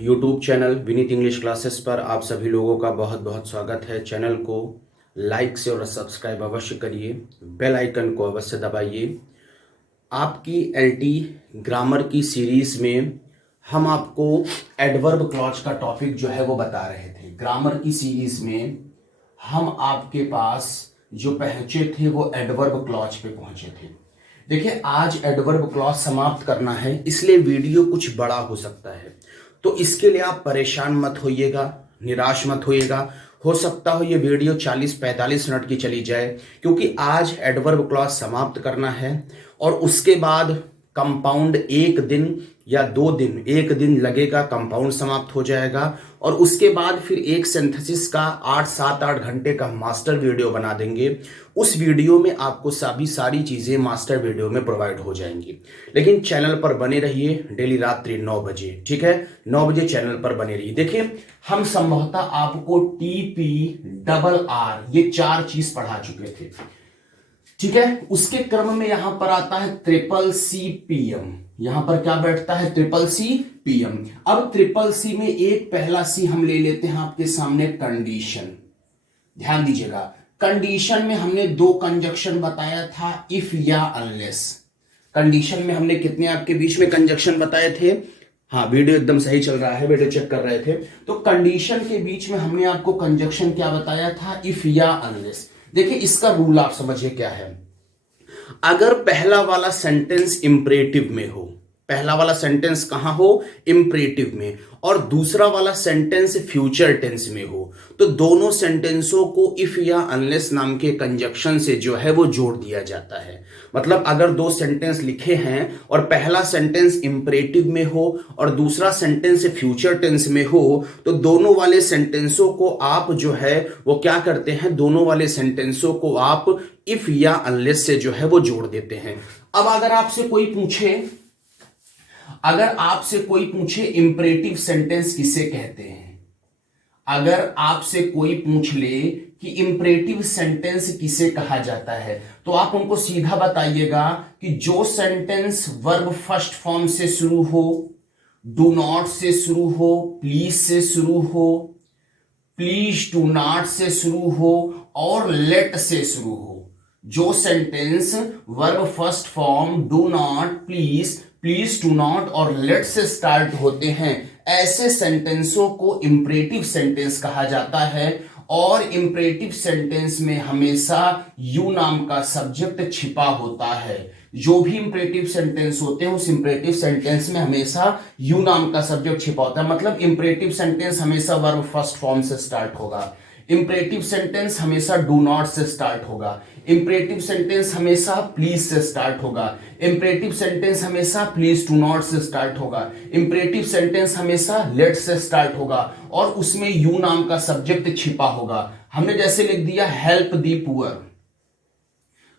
YouTube channel Vineet English classes पर आप सभी लोगों का बहुत बहुत स्वागत है। चैनल को लाइक से और सब्सक्राइब अवश्य करिए, बेल आइकन को अवश्य दबाइए। आपकी एलटी ग्रामर की सीरीज में हम आपको एडवर्ब क्लॉज का टॉपिक जो है वो बता रहे थे। ग्रामर की सीरीज में हम आपके पास जो पहुंचे थे वो एडवर्ब क्लॉज पे पहुंचे थे। देखिए, आज एडवर्ब क्लॉज समाप्त करना है, इसलिए वीडियो कुछ बड़ा हो सकता है, तो इसके लिए आप परेशान मत होइएगा, निराश मत होइएगा। हो सकता हो ये वीडियो 40-45 मिनट की चली जाए, क्योंकि आज एडवर्ब क्लॉज समाप्त करना है और उसके बाद कंपाउंड 1 दिन या 2 दिन, 1 दिन लगेगा, कंपाउंड समाप्त हो जाएगा और उसके बाद फिर एक सिंथेसिस का 8-7-8 घंटे का मास्टर वीडियो बना देंगे। उस वीडियो में आपको सारी चीजें मास्टर वीडियो में प्रोवाइड हो जाएंगी। लेकिन चैनल पर बने रहिए, डेली रात्रि 9 बजे, ठीक है, 9 बजे चैनल पर बने रहिए। देखिए, हम संभवतः आपको TPRR ये 4 चीज पढ़ा चुके थे, ठीक है। उसके क्रम में यहां पर आता है CCCPM। यहां पर क्या बैठता है? CCCPM। अब CCC में एक पहला सी हम ले लेते हैं आपके सामने, कंडीशन। ध्यान दीजिएगा, कंडीशन में हमने 2 कंजक्शन बताया था, इफ या अनलेस। कंडीशन में हमने कितने आपके बीच में कंजक्शन बताए थे? हाँ, वीडियो एकदम सही चल रहा है, वीडियो चेक कर रहे थे। तो कंडीशन के बीच में हमने आपको कंजक्शन क्या बताया था? इफ या अनलेस। देखिए, इसका रूल आप समझिए क्या है। अगर पहला वाला सेंटेंस इंपरेटिव में हो, पहला वाला सेंटेंस कहां हो? इंपरेटिव में, और दूसरा वाला सेंटेंस फ्यूचर टेंस में हो, तो दोनों सेंटेंसों को इफ या अनलेस नाम के कंजक्शन से जो है वो जोड़ दिया जाता है। मतलब अगर 2 सेंटेंस लिखे हैं और पहला सेंटेंस इंपरेटिव में हो और दूसरा सेंटेंस फ्यूचर टेंस में हो, तो दोनों वाले सेंटेंसों को आप जो है वो क्या करते हैं? दोनों वाले सेंटेंसों को आप इफ या अनलेस से जो है वो जोड़ देते हैं। अब अगर आपसे कोई पूछे इंपरेटिव सेंटेंस किसे कहते हैं, अगर आपसे कोई पूछ ले कि इंपरेटिव सेंटेंस किसे कहा जाता है, तो आप उनको सीधा बताइएगा कि जो सेंटेंस वर्ब फर्स्ट फॉर्म से शुरू हो, डू नॉट से शुरू हो, प्लीज से शुरू हो, प्लीज डू नॉट से शुरू हो और लेट से शुरू हो। जो sentence verb first form do not, please do not और लेट से स्टार्ट होते हैं, ऐसे सेंटेंसों को इंपरेटिव सेंटेंस कहा जाता है। और इंपरेटिव सेंटेंस में हमेशा यू नाम का सब्जेक्ट छिपा होता है। जो भी इंपरेटिव सेंटेंस होते हैं उस इंपरेटिव सेंटेंस में हमेशा यू नाम का सब्जेक्ट छिपा होता है। मतलब इंपरेटिव सेंटेंस हमेशा वर्ब फर्स्ट फॉर्म से स्टार्ट होगा, इंपरेटिव सेंटेंस हमेशा डू नॉट से स्टार्ट होगा, इंपरेटिव सेंटेंस हमेशा प्लीज से स्टार्ट होगा, इंपरेटिव सेंटेंस हमेशा प्लीज डू नॉट से स्टार्ट होगा, इंपरेटिव सेंटेंस हमेशा लेट से स्टार्ट होगा और उसमें यू नाम का सब्जेक्ट छिपा होगा। हमने जैसे लिख दिया हेल्प दी पुअर,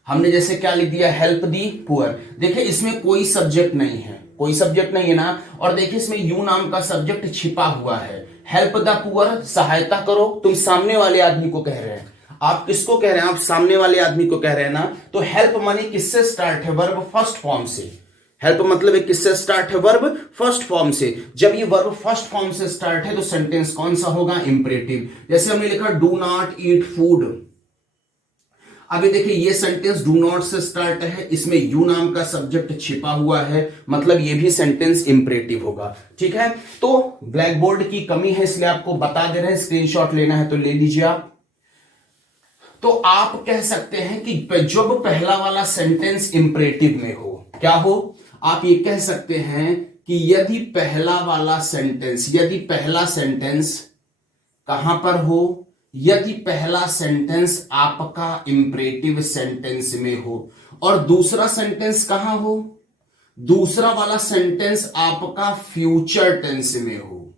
हमने जैसे क्या लिख दिया? Help the poor. देखिए, इसमें कोई सब्जेक्ट नहीं है, कोई सब्जेक्ट नहीं है ना, और देखिए इसमें यू नाम का सब्जेक्ट छिपा हुआ है। हेल्प द पुअर, सहायता करो। तुम सामने वाले आदमी को कह रहे हैं, आप किसको कह रहे हैं? आप सामने वाले आदमी को कह रहे हैं ना। तो हेल्प माने किससे स्टार्ट है? वर्ब फर्स्ट फॉर्म से। हेल्प मतलब है किससे स्टार्ट है? वर्ब फर्स्ट फॉर्म से। जब ये वर्ब फर्स्ट फॉर्म से स्टार्ट है तो सेंटेंस कौन सा होगा? इंपरेटिव। जैसे हमने लिखा डू नॉट ईट फूड। अभी देखिए, ये सेंटेंस डू नॉट से स्टार्ट है, इसमें यू नाम का सब्जेक्ट छिपा हुआ है, मतलब ये भी सेंटेंस इंपरेटिव होगा, ठीक है। तो ब्लैक बोर्ड की कमी है इसलिए आपको बता दे रहे हैं, स्क्रीनशॉट लेना है तो ले लीजिए आप। तो आप कह सकते हैं कि जब पहला वाला सेंटेंस इंपरेटिव में हो, क्या हो? आप ये कह सकते हैं कि यदि पहला सेंटेंस कहां पर हो? यदि पहला सेंटेंस आपका इंपरेटिव सेंटेंस में हो और दूसरा सेंटेंस कहां हो? दूसरा वाला सेंटेंस आपका फ्यूचर टेंस में हो।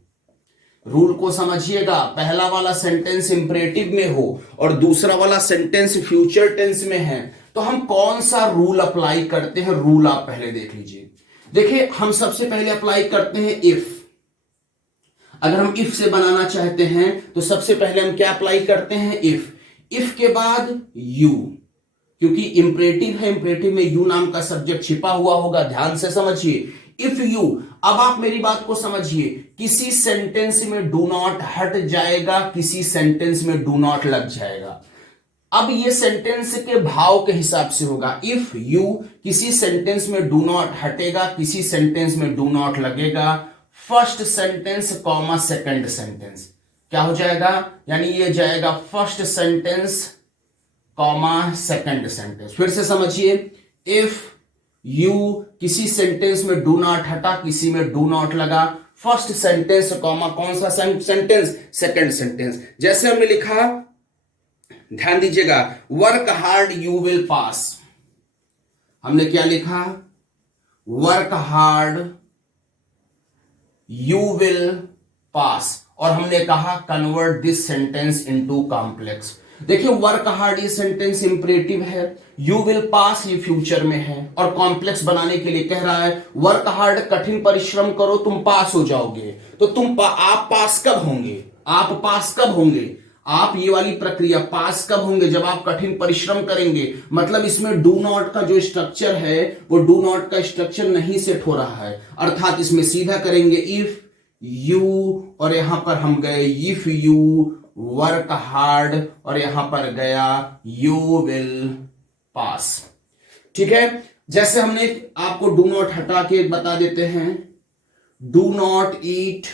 रूल को समझिएगा, पहला वाला सेंटेंस इंपरेटिव में हो और दूसरा वाला सेंटेंस फ्यूचर टेंस में है, तो हम कौन सा रूल अप्लाई करते हैं? रूल आप पहले देख लीजिए। देखिए, हम सबसे पहले अप्लाई करते हैं इफ। अगर हम इफ से बनाना चाहते हैं तो सबसे पहले हम क्या अप्लाई करते हैं? इफ के बाद यू, क्योंकि इंपरेटिव है, इंपरेटिव में यू नाम का सब्जेक्ट छिपा हुआ होगा, ध्यान से समझिए। इफ यू, अब आप मेरी बात को समझिए, किसी सेंटेंस में डू नॉट हट जाएगा, किसी सेंटेंस में डू नॉट लग जाएगा। अब ये सेंटेंस के भाव के हिसाब से होगा। इफ यू, किसी सेंटेंस में डू नॉट हटेगा, किसी सेंटेंस में डू नॉट लगेगा, first sentence comma second sentence क्या हो जाएगा, यानी ये जाएगा first sentence comma second sentence. फिर से समझिए, इफ यू, किसी सेंटेंस में डू नॉट हटा, किसी में डू नॉट लगा, फर्स्ट सेंटेंस कॉमा कौन सा सेंटेंस, सेकंड सेंटेंस। जैसे हमने लिखा, ध्यान दीजिएगा, work hard you will pass. हमने क्या लिखा, work hard you will pass, और हमने कहा convert this sentence into complex. देखिए, वर्क हार्ड ये सेंटेंस इंपरेटिव है, यू विल पास ये फ्यूचर में है, और कॉम्प्लेक्स बनाने के लिए कह रहा है वर्क हार्ड, कठिन परिश्रम करो, तुम पास हो जाओगे। तो आप पास कब होंगे, आप पास कब होंगे, आप ये वाली प्रक्रिया पास कब होंगे, जब आप कठिन परिश्रम करेंगे। मतलब इसमें डू नॉट का जो स्ट्रक्चर है वो डू नॉट का स्ट्रक्चर नहीं सेट हो रहा है, अर्थात इसमें सीधा करेंगे इफ यू, और यहां पर हम गए इफ यू वर्क हार्ड, और यहां पर गया यू विल पास। ठीक है, जैसे हमने आपको डू नॉट हटा के बता देते हैं, do not eat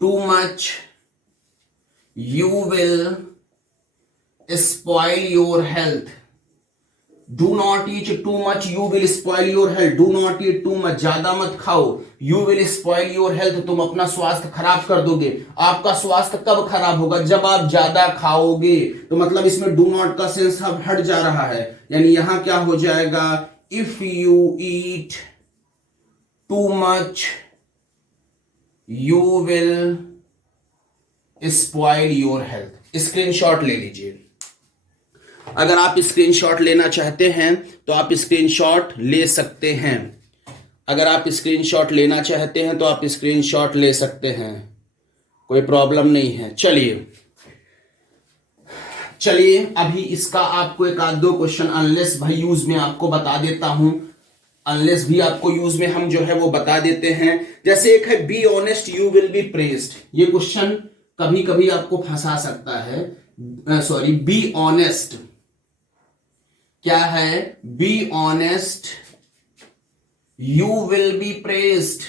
too much you will spoil your health. Do not eat too much, you will spoil your health. Do not eat too much, ज्यादा मत खाओ, you will spoil your health, तुम अपना स्वास्थ्य खराब कर दोगे। आपका स्वास्थ्य कब खराब होगा, जब आप ज्यादा खाओगे। तो मतलब इसमें डू नॉट का सेंस अब हट जा रहा है, यानी यहां क्या हो जाएगा, if you eat too much you will spoil your health. Screenshot ले लीजिए, अगर आप स्क्रीनशॉट लेना चाहते हैं तो आप स्क्रीनशॉट ले सकते हैं, अगर आप स्क्रीनशॉट लेना चाहते हैं तो आप स्क्रीनशॉट ले सकते हैं, कोई प्रॉब्लम नहीं है। चलिए अभी इसका आपको एक आध दो क्वेश्चन अनलेस भाई यूज में आपको बता देता हूं, अनलेस भी आपको यूज में हम जो है वो बता देते हैं। जैसे एक है be honest you will be praised, ये क्वेश्चन कभी कभी आपको फंसा सकता है। सॉरी, बी ऑनेस्ट क्या है, be honest you will be praised.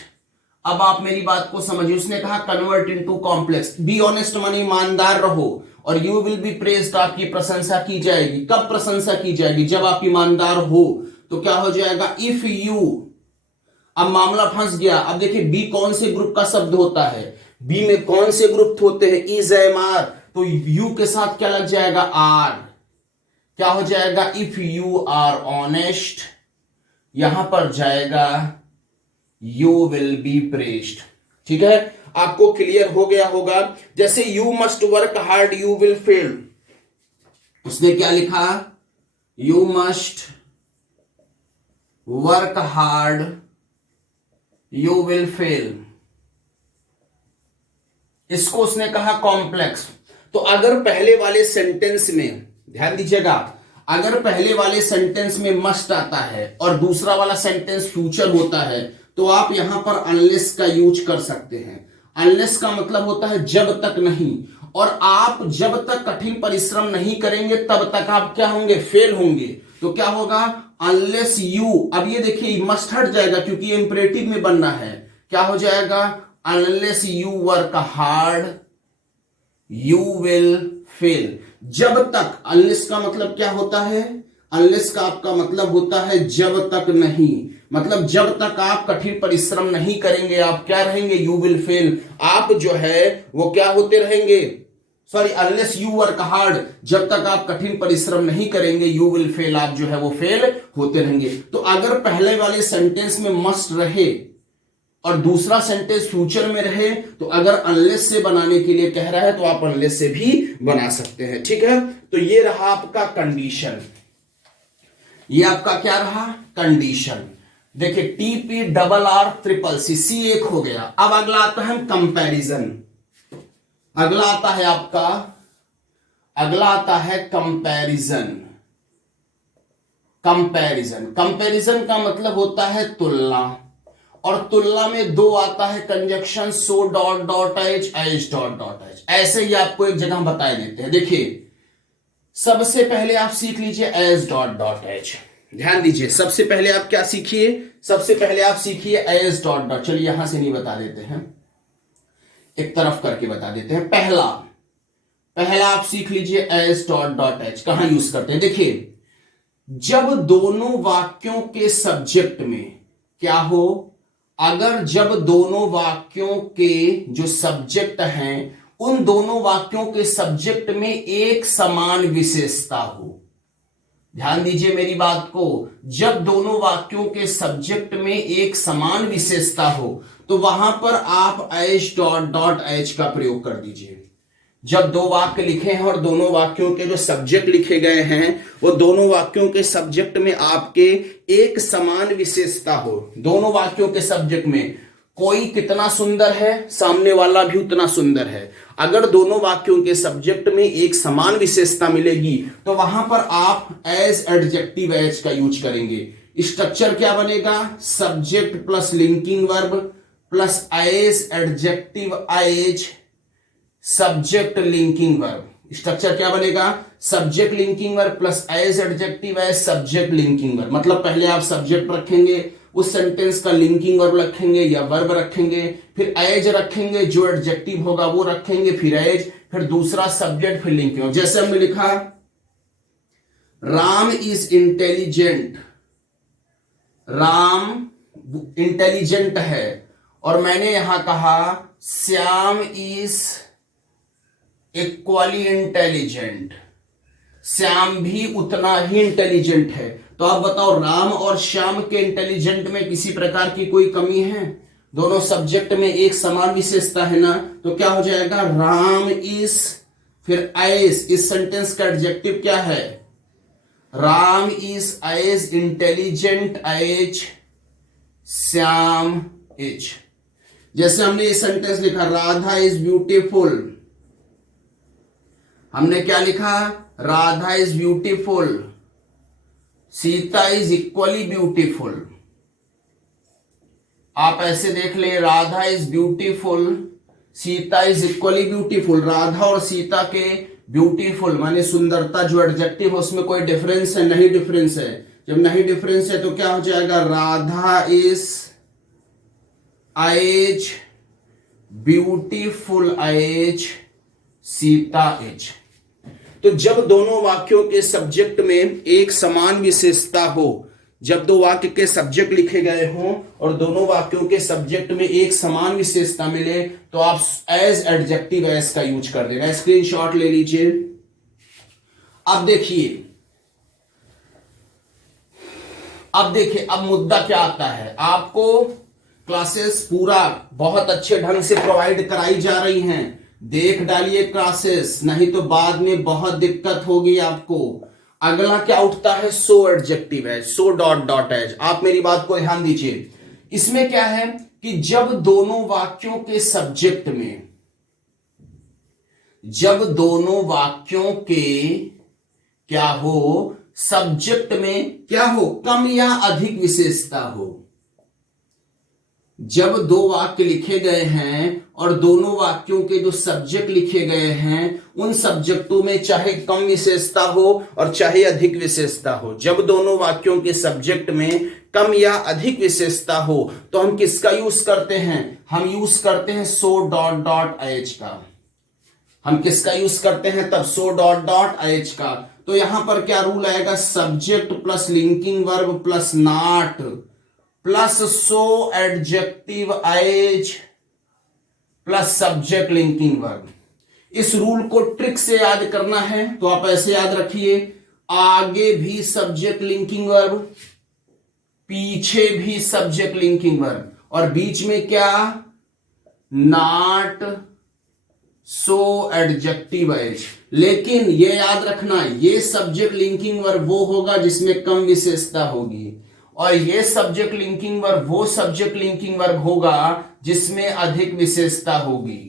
अब आप मेरी बात को समझिए, उसने कहा convert into complex. Be honest माने ईमानदार रहो, और यू विल बी प्रेज्ड आपकी प्रशंसा की जाएगी। कब प्रशंसा की जाएगी, जब आप ईमानदार हो। तो क्या हो जाएगा, इफ यू, अब मामला फंस गया। अब देखिए बी कौन से ग्रुप का शब्द होता है, बी में कौन से ग्रुप होते हैं, इज एम आर, तो यू के साथ क्या लग जाएगा, आर। क्या हो जाएगा, इफ यू आर ऑनेस्ट, यहां पर जाएगा यू विल बी प्रेज्ड। ठीक है, आपको क्लियर हो गया होगा। जैसे you must work hard you will fail, उसने क्या लिखा, you must work hard you will fail, इसको उसने कहा कॉम्प्लेक्स। तो अगर पहले वाले सेंटेंस में, ध्यान दीजिएगा, अगर पहले वाले सेंटेंस में मस्ट आता है और दूसरा वाला सेंटेंस फ्यूचर होता है, तो आप यहां पर अनलेस का यूज कर सकते हैं। अनलेस का मतलब होता है जब तक नहीं, और आप जब तक कठिन परिश्रम नहीं करेंगे तब तक आप क्या होंगे, फेल होंगे। तो क्या होगा, अनलेस यू, अब ये देखिए मस्ट हट जाएगा क्योंकि ये इंपरेटिव में बनना है। क्या हो जाएगा, unless you work hard you will fail. जब तक, अनलेस का मतलब क्या होता है, अनलेस का आपका मतलब होता है जब तक नहीं, मतलब जब तक आप कठिन परिश्रम नहीं करेंगे आप क्या रहेंगे, यू विल फेल, आप जो है वो क्या होते रहेंगे, sorry unless you work hard, जब तक आप कठिन परिश्रम नहीं करेंगे यू विल फेल, आप जो है वो फेल होते रहेंगे। तो अगर पहले वाले सेंटेंस में मस्ट रहे और दूसरा सेंटेंस फ्यूचर में रहे, तो अगर अनलेस से बनाने के लिए कह रहा है तो आप अनलेस से भी बना सकते हैं। ठीक है, तो ये रहा आपका कंडीशन, ये आपका क्या रहा, कंडीशन। देखिए TP double R triple C, C एक हो गया। अब अगला आता है कंपैरिजन, अगला आता है आपका, अगला आता है कंपैरिजन। कंपैरिजन, कंपैरिजन का मतलब होता है तुलना, और तुलना में दो आता है कंजक्शन सो dot dot H H dot dot H. ऐसे ही आपको एक जगह बता देते हैं। देखिए सबसे पहले आप सीख लीजिए एज डॉट डॉट एच। ध्यान दीजिए सबसे पहले आप क्या सीखिए, सबसे पहले आप सीखिए एज डॉट डॉट। चलिए यहां से नहीं बता देते हैं, एक तरफ करके बता देते हैं। पहला आप सीख लीजिए एज डॉट डॉट एच। कहां यूज करते हैं, देखिए जब दोनों वाक्यों के सब्जेक्ट में क्या हो, अगर जब दोनों वाक्यों के जो सब्जेक्ट हैं उन दोनों वाक्यों के सब्जेक्ट में एक समान विशेषता हो। ध्यान दीजिए मेरी बात को, जब दोनों वाक्यों के सब्जेक्ट में एक समान विशेषता हो तो वहां पर आप एच डॉट डॉट एच का प्रयोग कर दीजिए। जब दो वाक्य लिखे हैं और दोनों वाक्यों के जो सब्जेक्ट लिखे गए हैं वो दोनों वाक्यों के सब्जेक्ट में आपके एक समान विशेषता हो। दोनों वाक्यों के सब्जेक्ट में कोई कितना सुंदर है, सामने वाला भी उतना सुंदर है। अगर दोनों वाक्यों के सब्जेक्ट में एक समान विशेषता मिलेगी तो वहां पर आप एज एडजेक्टिव एज का यूज करेंगे। स्ट्रक्चर क्या बनेगा, subject plus linking verb plus as adjective as subject linking verb. Structure क्या बनेगा, subject linking verb plus as adjective as subject linking verb. मतलब पहले आप सब्जेक्ट रखेंगे, उस सेंटेंस का लिंकिंग वर्ब रखेंगे या वर्ब रखेंगे, फिर एज रखेंगे, जो एडजेक्टिव होगा वो रखेंगे, फिर एज, फिर दूसरा सब्जेक्ट, फिर लिंकिंग वर्ब। जैसे हमने लिखा Ram is intelligent, Ram intelligent है, और मैंने यहां कहा Shyam is equally intelligent, Shyam भी उतना ही इंटेलिजेंट है। तो आप बताओ राम और श्याम के इंटेलिजेंट में किसी प्रकार की कोई कमी है, दोनों सब्जेक्ट में एक समान विशेषता है ना, तो क्या हो जाएगा राम इज, फिर एज, इस सेंटेंस का एडजेक्टिव क्या है, Ram is as intelligent as Shyam is. जैसे हमने ये सेंटेंस लिखा राधा इज ब्यूटीफुल, हमने क्या लिखा, Radha is beautiful, Sita is equally beautiful. आप ऐसे देख ले, Radha is beautiful, Sita is equally beautiful. Radha और सीता के ब्यूटीफुल माने सुंदरता जो एडजेक्टिव है उसमें कोई डिफरेंस है, नहीं डिफरेंस है। जब नहीं डिफरेंस है तो क्या हो जाएगा, Radha is as beautiful as Sita is. तो जब दोनों वाक्यों के सब्जेक्ट में एक समान विशेषता हो, जब दो वाक्य के सब्जेक्ट लिखे गए हों और दोनों वाक्यों के सब्जेक्ट में एक समान विशेषता मिले तो आप एज एडजेक्टिव एज का यूज कर देना। स्क्रीनशॉट ले लीजिए। अब देखिए, अब मुद्दा क्या आता है। आपको क्लासेस पूरा बहुत अच्छे ढंग से प्रोवाइड कराई जा रही हैं, देख डालिए क्लासेस, नहीं तो बाद में बहुत दिक्कत होगी आपको। अगला क्या उठता है, so adjective as, so dot dot as. आप मेरी बात को ध्यान दीजिए। इसमें क्या है कि जब दोनों वाक्यों के सब्जेक्ट में, जब दोनों वाक्यों के क्या हो, सब्जेक्ट में क्या हो, कम या अधिक विशेषता हो। जब दो वाक्य लिखे गए हैं और दोनों वाक्यों के जो सब्जेक्ट लिखे गए हैं उन सब्जेक्टों में चाहे कम विशेषता हो और चाहे अधिक विशेषता हो, जब दोनों वाक्यों के सब्जेक्ट में कम या अधिक विशेषता हो तो हम किसका यूज करते हैं, हम यूज करते हैं सो डॉट डॉट एच का। हम किसका यूज करते हैं तब, सो डॉट डॉट एच का। तो यहां पर क्या रूल आएगा, subject plus linking verb plus not plus so adjective as plus subject linking verb. इस रूल को ट्रिक से याद करना है तो आप ऐसे याद रखिए, आगे भी सब्जेक्ट लिंकिंग वर्ब, पीछे भी सब्जेक्ट लिंकिंग वर्ब, और बीच में क्या, नॉट सो एडजेक्टिव एज। लेकिन ये याद रखना, ये सब्जेक्ट लिंकिंग वर्ब वो होगा जिसमें कम विशेषता होगी, और ये सब्जेक्ट लिंकिंग वर्ब वो सब्जेक्ट लिंकिंग वर्ब होगा जिसमें अधिक विशेषता होगी।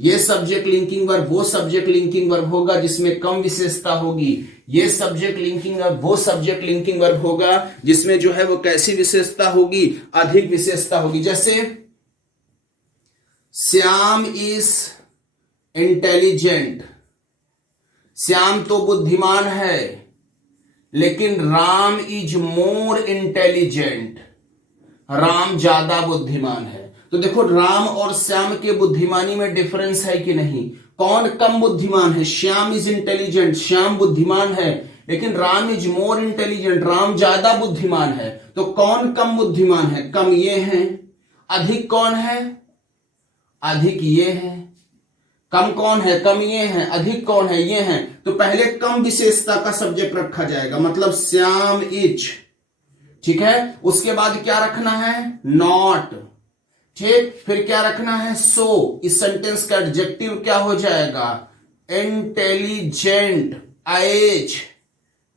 ये सब्जेक्ट लिंकिंग वर्ब वो सब्जेक्ट लिंकिंग वर्ब होगा जिसमें कम विशेषता होगी। ये सब्जेक्ट लिंकिंग वर्ब वो सब्जेक्ट लिंकिंग वर्ब होगा जिसमें जो है वो कैसी विशेषता होगी, अधिक विशेषता होगी। जैसे श्याम इज इंटेलिजेंट, श्याम तो बुद्धिमान है, लेकिन Ram is more intelligent, Ram ज्यादा बुद्धिमान है। तो देखो राम और श्याम के बुद्धिमानी में डिफरेंस है कि नहीं, कौन कम बुद्धिमान है, श्याम इज इंटेलिजेंट, श्याम बुद्धिमान है, लेकिन Ram is more intelligent, Ram ज्यादा बुद्धिमान है। तो कौन कम बुद्धिमान है, कम ये है, अधिक कौन है, अधिक ये है। कम कौन है, कम ये है, अधिक कौन है, ये है। तो पहले कम विशेषता का सब्जेक्ट रखा जाएगा, मतलब श्याम इज, ठीक है। उसके बाद क्या रखना है, नॉट, ठीक। फिर क्या रखना है, सो। इस सेंटेंस का एडजेक्टिव क्या हो जाएगा, इंटेलिजेंट, एज,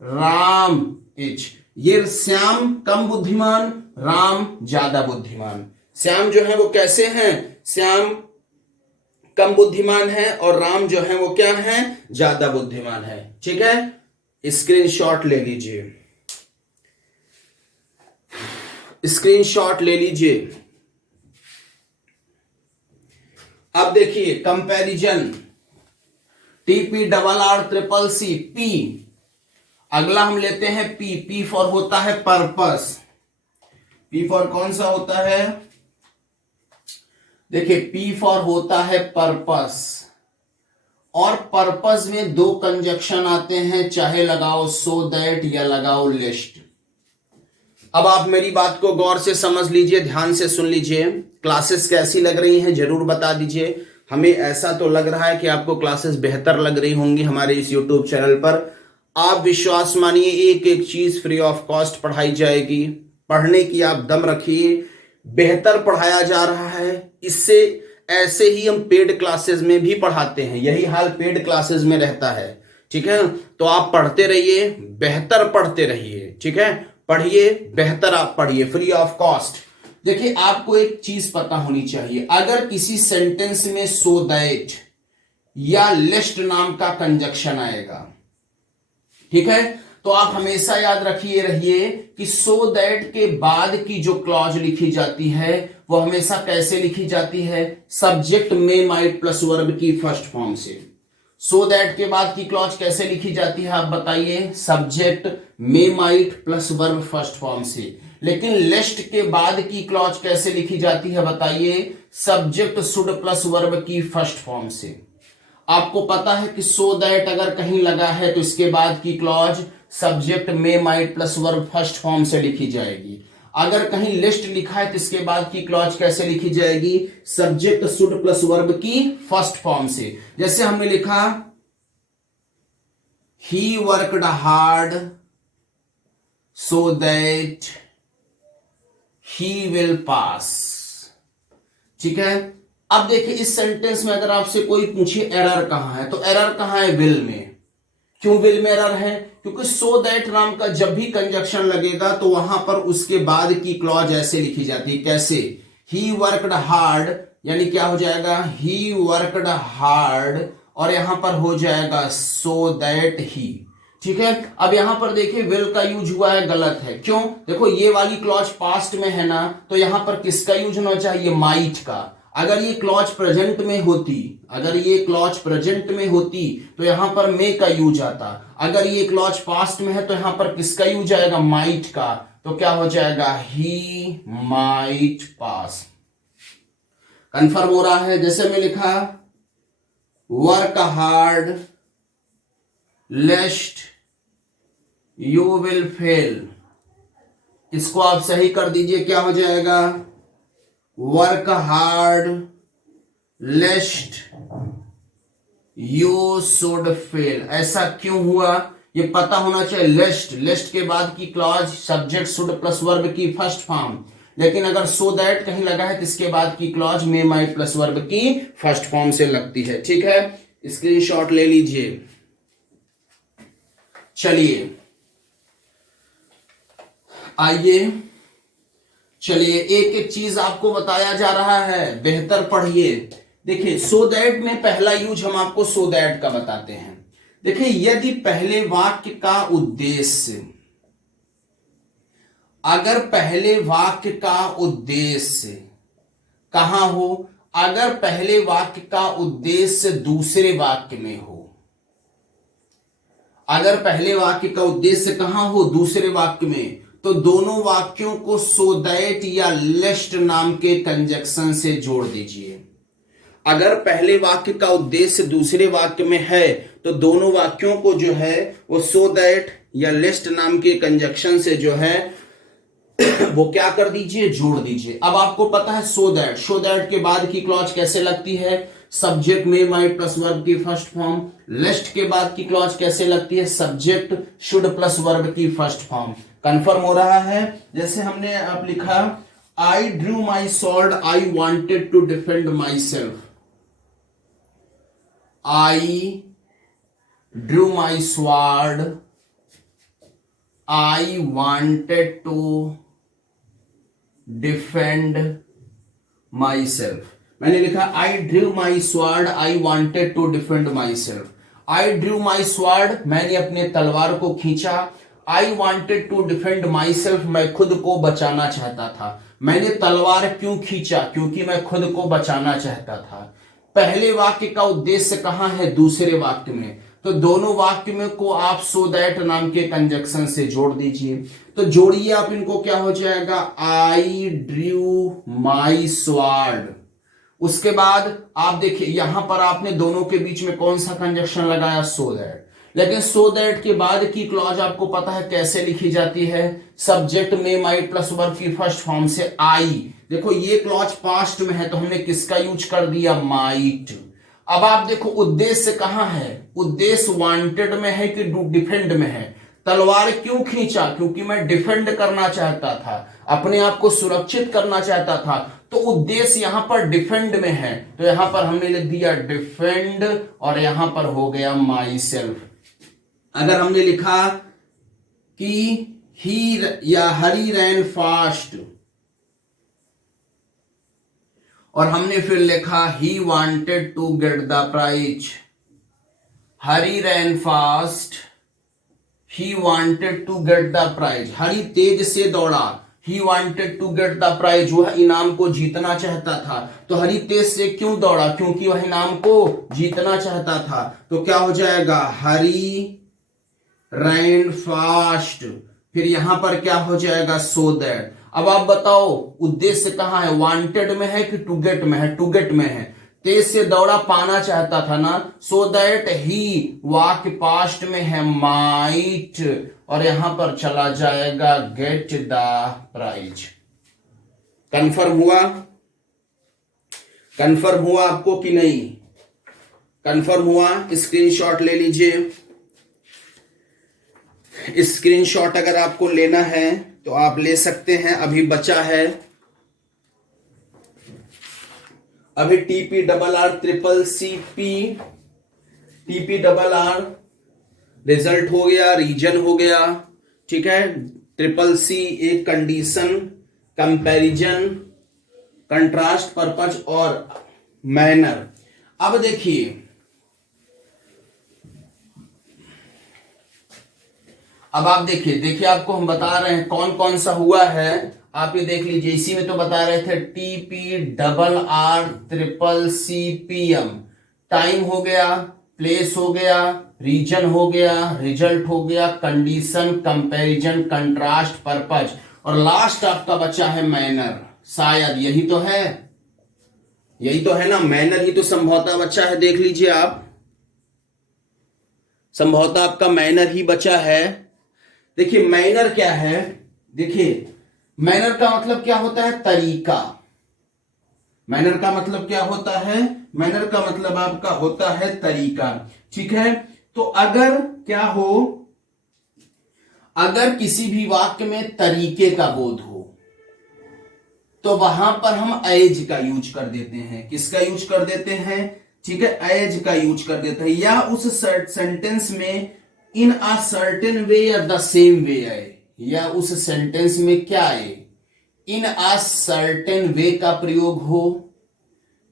राम इज। ये श्याम कम बुद्धिमान, राम ज्यादा बुद्धिमान। श्याम जो है वो कैसे हैं, श्याम कम बुद्धिमान है और राम जो है वो क्या है, ज्यादा बुद्धिमान है, ठीक है। स्क्रीनशॉट ले लीजिए, स्क्रीनशॉट ले लीजिए। अब देखिए कंपैरिजन, TPRRCCC, पी। अगला हम लेते हैं पी, पी फॉर होता है पर्पस। पी फॉर कौन सा होता है, देखिए पी फॉर होता है पर्पस, और पर्पस में दो कंजक्शन आते हैं, चाहे लगाओ सो दैट या लगाओ लिस्ट। अब आप मेरी बात को गौर से समझ लीजिए, ध्यान से सुन लीजिए। क्लासेस कैसी लग रही हैं जरूर बता दीजिए। हमें ऐसा तो लग रहा है कि आपको क्लासेस बेहतर लग रही होंगी हमारे इस YouTube चैनल पर। आप विश्वास मानिए, एक एक चीज फ्री ऑफ कॉस्ट पढ़ाई जाएगी, पढ़ने की आप दम रखिए, बेहतर पढ़ाया जा रहा है। इससे ऐसे ही हम पेड क्लासेस में भी पढ़ाते हैं, यही हाल पेड क्लासेस में रहता है, ठीक है। तो आप पढ़ते रहिए, बेहतर पढ़ते रहिए, ठीक है। पढ़िए, बेहतर आप पढ़िए, फ्री ऑफ कॉस्ट। देखिए आपको एक चीज पता होनी चाहिए, अगर किसी सेंटेंस में सो दैट या लेस्ट नाम का कंजक्शन आएगा, ठीक है, तो आप हमेशा याद रखिए रहिए कि सो दैट के बाद की जो क्लॉज लिखी जाती है वो हमेशा कैसे लिखी जाती है, subject may might plus verb की फर्स्ट फॉर्म से। सो दैट के बाद की क्लॉज कैसे लिखी जाती है आप बताइए, subject may might plus verb first form से। लेकिन लेस्ट के बाद की क्लॉज कैसे लिखी जाती है बताइए, सब्जेक्ट शुड प्लस वर्ब की फर्स्ट फॉर्म से। आपको पता है कि सो दैट अगर कहीं लगा है तो इसके बाद की clause subject may might plus verb first form से लिखी जाएगी। अगर कहीं लिस्ट लिखा है तो इसके बाद की क्लॉज कैसे लिखी जाएगी, सब्जेक्ट शुड प्लस वर्ब की फर्स्ट फॉर्म से। जैसे हमने लिखा he worked hard so that he will pass, ठीक है। अब देखिए इस सेंटेंस में अगर आपसे कोई पूछे एरर कहां है, तो एरर कहां है, विल में। क्यों विल में एरर है, क्योंकि सो दैट नाम का जब भी कंजक्शन लगेगा तो वहां पर उसके बाद की क्लॉज ऐसे लिखी जाती है, कैसे, ही वर्कड हार्ड, यानी क्या हो जाएगा, ही वर्कड हार्ड, और यहां पर हो जाएगा सो दैट ही, ठीक है। अब यहां पर देखिए विल का यूज हुआ है, गलत है। क्यों, देखो ये वाली क्लॉज पास्ट में है ना, तो यहां पर किसका यूज होना चाहिए, माइट का। अगर ये क्लॉज प्रेजेंट में होती, अगर ये क्लॉज प्रेजेंट में होती तो यहां पर मे का यूज आता। अगर ये क्लॉज पास्ट में है तो यहां पर किसका यूज आएगा, माइट का। तो क्या हो जाएगा, ही माइट पास। कंफर्म हो रहा है। जैसे मैं लिखा work hard लेस्ट you will fail, इसको आप सही कर दीजिए, क्या हो जाएगा, work hard लेस्ट you should fail. ऐसा क्यों हुआ ये पता होना चाहिए। लेस्ट, लेस्ट के बाद की clause subject should plus verb की फर्स्ट फॉर्म, लेकिन अगर सो दैट कहीं लगा है तो इसके बाद की clause may might plus verb की फर्स्ट फॉर्म से लगती है, ठीक है। स्क्रीनशॉट ले लीजिए। चलिए आइए, चलिए एक एक चीज आपको बताया जा रहा है, बेहतर पढ़िए। देखिए सो दैट में पहला यूज हम आपको सो दैट का बताते हैं। देखिए, यदि पहले वाक्य का उद्देश्य, अगर पहले वाक्य का उद्देश्य कहां हो, अगर पहले वाक्य का उद्देश्य दूसरे वाक्य में हो, अगर पहले वाक्य का उद्देश्य कहां हो, दूसरे वाक्य में, तो दोनों वाक्यों को सो दैट या लेस्ट नाम के कंजक्शन से जोड़ दीजिए। अगर पहले वाक्य का उद्देश्य दूसरे वाक्य में है तो दोनों वाक्यों को जो है वो सो दैट या लेस्ट नाम के कंजक्शन से जो है वो क्या कर दीजिए, जोड़ दीजिए। अब आपको पता है सो दैट के बाद की क्लॉज कैसे लगती है, सब्जेक्ट में माइट प्लस वर्ब की फर्स्ट फॉर्म। लेस्ट के बाद की क्लॉज कैसे लगती है, सब्जेक्ट शुड प्लस वर्ब की फर्स्ट फॉर्म। कंफर्म हो रहा है। जैसे हमने आप लिखा, I drew my sword, I wanted to defend myself. I drew my sword, I wanted to defend myself. मैंने लिखा I drew my sword, I wanted to defend myself. I drew my sword, मैंने अपने तलवार को खींचा। I wanted to defend myself, मैं खुद को बचाना चाहता था। मैंने तलवार क्यों खींचा, क्योंकि मैं खुद को बचाना चाहता था। पहले वाक्य का उद्देश्य कहां है, दूसरे वाक्य में, तो दोनों वाक्य में को आप सो दैट नाम के कंजक्शन से जोड़ दीजिए। तो जोड़िए आप इनको, क्या हो जाएगा, आई ड्रू माई स्वॉर्ड। उसके बाद आप देखिए यहां पर आपने दोनों के बीच में कौन सा कंजक्शन लगाया, सो दैट। लेकिन सो दैट के बाद की क्लॉज आपको पता है कैसे लिखी जाती है, सब्जेक्ट में माइट प्लस वर्ब की फर्स्ट फॉर्म से आई। देखो ये क्लॉज पास्ट में है तो हमने किसका यूज कर दिया, माइट। अब आप देखो उद्देश्य कहां है, उद्देश्य वांटेड में है कि डिफेंड में है। तलवार क्यों खींचा, क्योंकि मैं डिफेंड करना चाहता था, अपने आप को सुरक्षित करना चाहता था। तो उद्देश्य यहां पर डिफेंड में है, तो यहां पर हमने लिख दिया डिफेंड और यहां पर हो गया माई सेल्फ। अगर हमने लिखा कि ही या हरी रैन फास्ट और हमने फिर लिखा he wanted to get the prize, Hari ran fast, he wanted to get the prize. Hari तेज से दौड़ा, he wanted to get the prize, वह इनाम को जीतना चाहता था। तो हरी तेज से क्यों दौड़ा, क्योंकि वह इनाम को जीतना चाहता था। तो क्या हो जाएगा, हरी रैन फास्ट, फिर यहां पर क्या हो जाएगा, सो दैट। अब आप बताओ उद्देश्य कहां है, वांटेड में है कि टू गेट में है, टू गेट में है। तेज से दौड़ा पाना चाहता था ना, सो दैट ही वाक्य पास्ट में है माइट और यहां पर चला जाएगा गेट द प्राइज। कंफर्म हुआ, कंफर्म हुआ आपको कि नहीं, कंफर्म हुआ। स्क्रीनशॉट ले लीजिए। स्क्रीनशॉट अगर आपको लेना है तो आप ले सकते हैं, अभी बचा है। अभी TPRRCCP, TPRR रिजल्ट हो गया, रीजन हो गया, ठीक है। CCC एक कंडीशन, कंपैरिजन, कंट्रास्ट, पर्पज और मैनर। अब देखिए, अब आप देखिए आपको हम बता रहे हैं कौन कौन सा हुआ है, आप ये देख लीजिए। इसी में तो बता रहे थे TPRRCCPM, टाइम हो गया, प्लेस हो गया, रीजन हो गया, रिजल्ट हो गया, कंडीशन, कंपैरिजन, कंट्रास्ट, पर्पज और लास्ट आपका बचा है मैनर। शायद यही तो है, यही तो है ना, मैनर ही तो संभवतः बचा है। देख लीजिए आप, संभवतः आपका मैनर ही बचा है। देखिए मैनर क्या है, देखिए मैनर का मतलब क्या होता है, तरीका। मैनर का मतलब क्या होता है, मैनर का मतलब आपका होता है तरीका, ठीक है। तो अगर क्या हो, अगर किसी भी वाक्य में तरीके का बोध हो तो वहां पर हम एज का यूज कर देते हैं। किसका यूज कर देते हैं, ठीक है, एज का यूज कर देते हैं। या उस सेंटेंस में इन अ सर्टेन वे या द सेम वे आए, या उस सेंटेंस में क्या आए, इन अ सर्टेन वे का प्रयोग हो,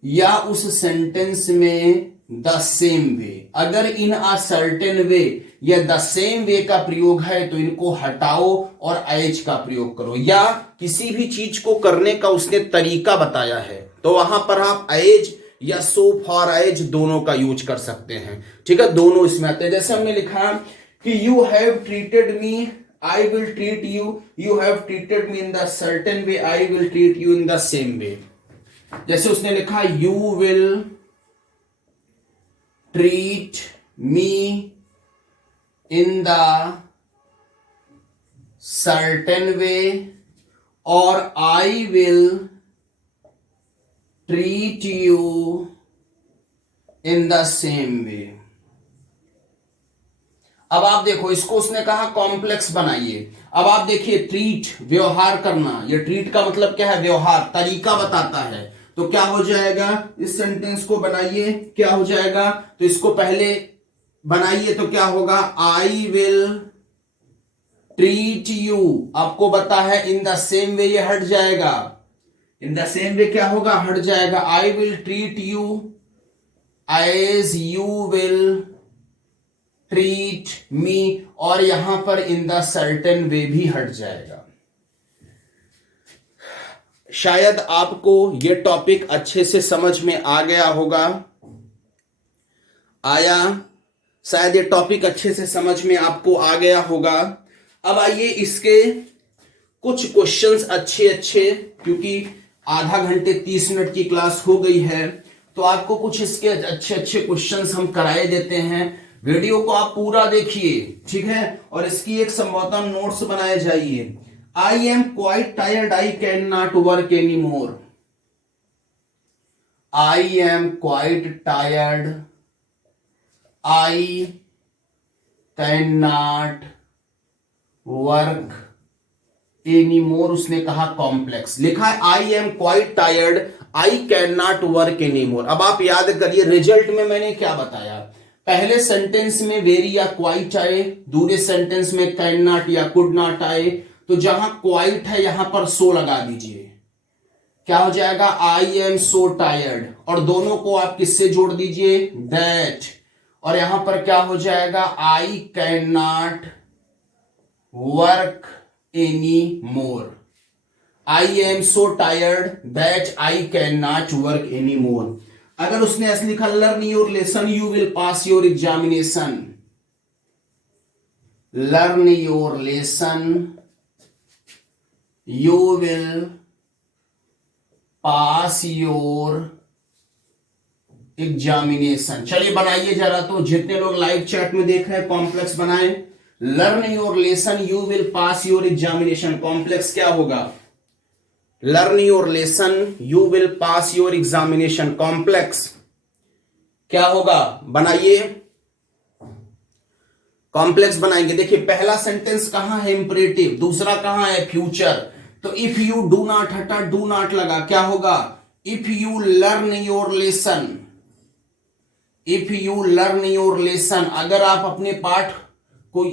या उस सेंटेंस में द सेम वे। अगर इन अ सर्टेन वे या द सेम वे का प्रयोग है तो इनको हटाओ और एज का प्रयोग करो, या किसी भी चीज को करने का उसने तरीका बताया है तो वहां पर आप एज या सो फॉर एज दोनों का यूज कर सकते हैं। ठीक है, दोनों इसमें आते हैं। जैसे हमने लिखा कि you have treated me, I will treat you, you have treated me in the certain way, I will treat you in the same way. जैसे उसने लिखा you will treat me in the certain way और I will treat you in the same way. अब आप देखो, इसको उसने कहा कॉम्प्लेक्स बनाइए। अब आप देखिए, ट्रीट व्यवहार करना, ये ट्रीट का मतलब क्या है? व्यवहार, तरीका बताता है। तो क्या हो जाएगा? इस सेंटेंस को बनाइए, क्या हो जाएगा? तो इसको पहले बनाइए तो क्या होगा? आई विल ट्रीट यू, आपको पता है इन द सेम वे, ये हट जाएगा। इन द सेम वे क्या होगा? हट जाएगा। I will treat you as you will treat me, और यहां पर इन द सर्टेन वे भी हट जाएगा। शायद आपको यह टॉपिक अच्छे से समझ में आ गया होगा। आया? शायद ये टॉपिक अच्छे से समझ में आपको आ गया होगा। अब आइए इसके कुछ क्वेश्चंस अच्छे अच्छे, क्योंकि आधा घंटे 30 मिनट की क्लास हो गई है, तो आपको कुछ इसके अच्छे अच्छे क्वेश्चंस हम कराए देते हैं। वीडियो को आप पूरा देखिए, ठीक है, और इसकी एक संभवतः नोट्स बनाए जाइए। I am quite tired, I can not work any more. I am quite tired, I can not work any more. उसने कहा कॉम्प्लेक्स, लिखा है I am quite tired, I can not work any more. अब आप याद करिए, result में मैंने क्या बताया? पहले सेंटेंस में वेरी या क्वाइट आए, दूसरे सेंटेंस में कैन नॉट या कुड नॉट आए। तो जहां क्वाइट है यहां पर सो लगा दीजिए, क्या हो जाएगा? आई एम सो टायर्ड, और दोनों को आप किससे जोड़ दीजिए? दैट। और यहां पर क्या हो जाएगा? I can not work any more. I am so tired that I can not work any more. अगर उसने ऐसे लिखा learn your lesson you will pass your examination, learn your lesson you will pass your examination. चलिए बनाइए जरा, तो जितने लोग लाइव चैट में देख रहे हैं कॉम्प्लेक्स बनाएं। Learn your lesson you will pass your examination, complex क्या होगा? Learn your lesson you will pass your examination, complex क्या होगा? बनाइए, कॉम्प्लेक्स बनाएंगे। देखिए पहला सेंटेंस कहां है? इंपरेटिव। दूसरा कहां है? फ्यूचर। तो इफ यू डू नॉट हटा डू नॉट लगा, क्या होगा? If you learn your lesson, if you learn your lesson. अगर आप अपने पाठ को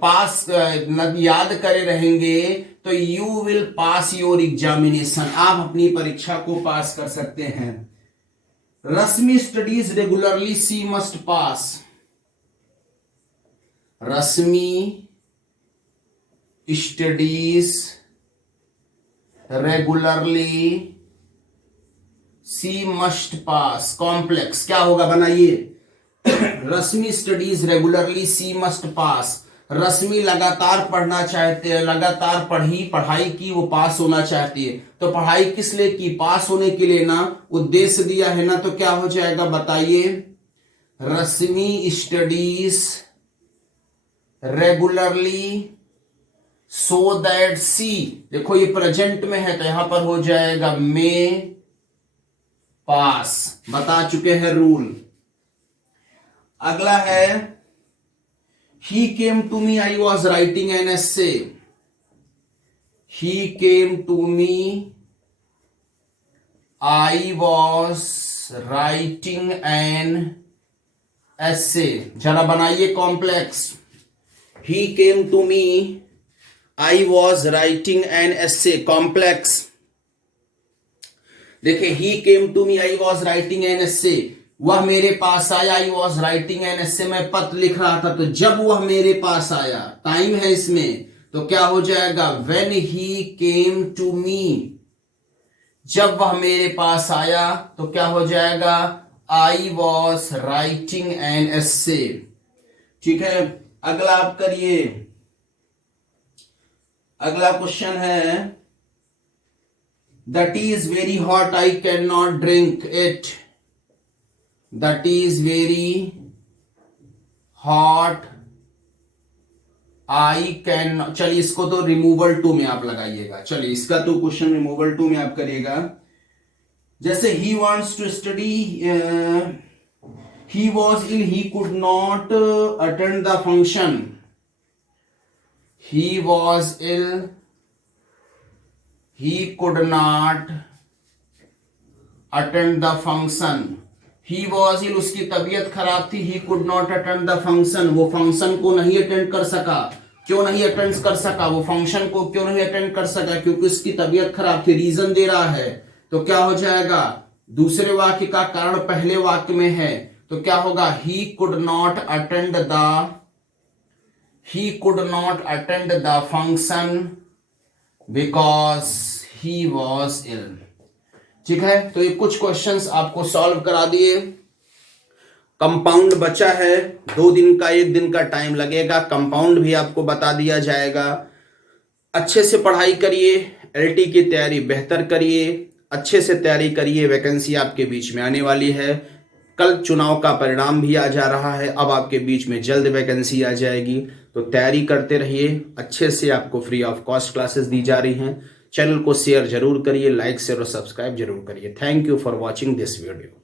पास याद करे रहेंगे तो you will pass your examination, आप अपनी परीक्षा को पास कर सकते हैं। रश्मि स्टडीज रेगुलरली, सी मस्ट पास। रश्मि स्टडीज रेगुलरली, सी मस्ट पास, कॉम्प्लेक्स क्या होगा? बनाइए। रश्मि स्टडीज रेगुलरली, सी मस्ट पास। रश्मि लगातार पढ़ना चाहते हैं, लगातार पढ़ाई की वो पास होना चाहती है। तो पढ़ाई किस लिए की? पास होने के लिए ना, उद्देश्य दिया है ना, तो क्या हो जाएगा? बताइए। रश्मि स्टडीज रेगुलरली सो दैट सी, देखो ये प्रेजेंट में है तो यहां पर हो जाएगा मे पास। बता चुके हैं रूल। अगला है he came to me, I was writing an essay. He came to me, I was writing an essay. जरा बनाइए complex. He came to me, I was writing an essay, complex. देखिए he came to me, I was writing an essay, वह मेरे पास आया, I was writing an essay, मैं पत्र लिख रहा था, तो जब वह मेरे पास आया, टाइम है इसमें, तो क्या हो जाएगा, when he came to me. जब वह मेरे पास आया तो क्या हो जाएगा, I was writing an essay. ठीक है, अगला आप करिए। अगला क्वेश्चन है, the T is very hot, I can not drink it. The T is very hot, I can, चलिए इसको तो रिमूवल टू में आप लगाइएगा। चलिए इसका तो क्वेश्चन रिमूवल टू में आप करिएगा। जैसे he wants to study, he was ill, he could not attend the function. He was ill, he could not attend the function. He was ill, उसकी तबीयत खराब थी, he could not attend the function, वो function को नहीं attend कर सका। क्यों नहीं अटेंड कर सका, वो फंक्शन को क्यों नहीं अटेंड कर सका, क्योंकि उसकी तबीयत खराब थी, रीजन दे रहा है। तो क्या हो जाएगा, दूसरे वाक्य का कारण पहले वाक्य में है, तो क्या होगा, he could not attend the function because he was ill. ठीक है, तो ये कुछ क्वेश्चंस आपको सॉल्व करा दिए। कंपाउंड बचा है 2 दिन का, 1 दिन का टाइम लगेगा, कंपाउंड भी आपको बता दिया जाएगा। अच्छे से पढ़ाई करिए, एलटी की तैयारी बेहतर करिए, अच्छे से तैयारी करिए, वैकेंसी आपके बीच में आने वाली है। कल चुनाव का परिणाम भी आ जा रहा है, अब आपके बीच में जल्द वैकेंसी आ जाएगी, तो तैयारी करते रहिए। अच्छे से आपको फ्री ऑफ कॉस्ट क्लासेस दी जा रही हैं। चैनल को शेयर जरूर करिए, लाइक शेयर और सब्सक्राइब जरूर करिए। Thank you for watching this video.